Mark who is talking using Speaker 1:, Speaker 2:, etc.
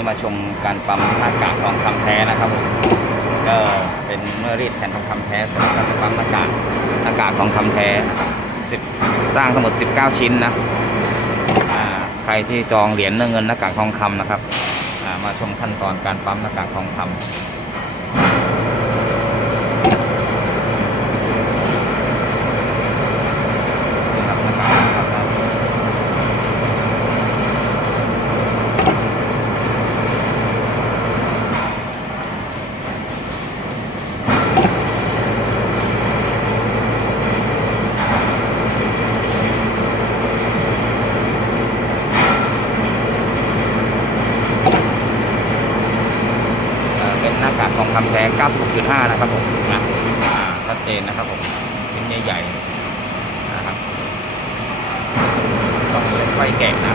Speaker 1: นี้มาชมการปั๊มหน้ากากทองคำแท้นะครับผมก็เป็นเมื่อรีดแผ่นทองคำแท้สำหรับการปั๊มหน้ากากหน้ากากทองคำแท้สิบสร้างทั้งหมด 19 ชิ้นนะใครที่จองเหรียญเงินหน้ากากทองคำนะครับมาชมขั้นตอนการปั๊มหน้ากากทองคำ นี่ครับนะครับครับเอ่อเป็น หน้ากากทองคำแท้ 96.5 นะครับผมนะชัดเจนนะครับผมเป็นใหญ่ๆนะครับ ต้องเป็นไฟแกะนะ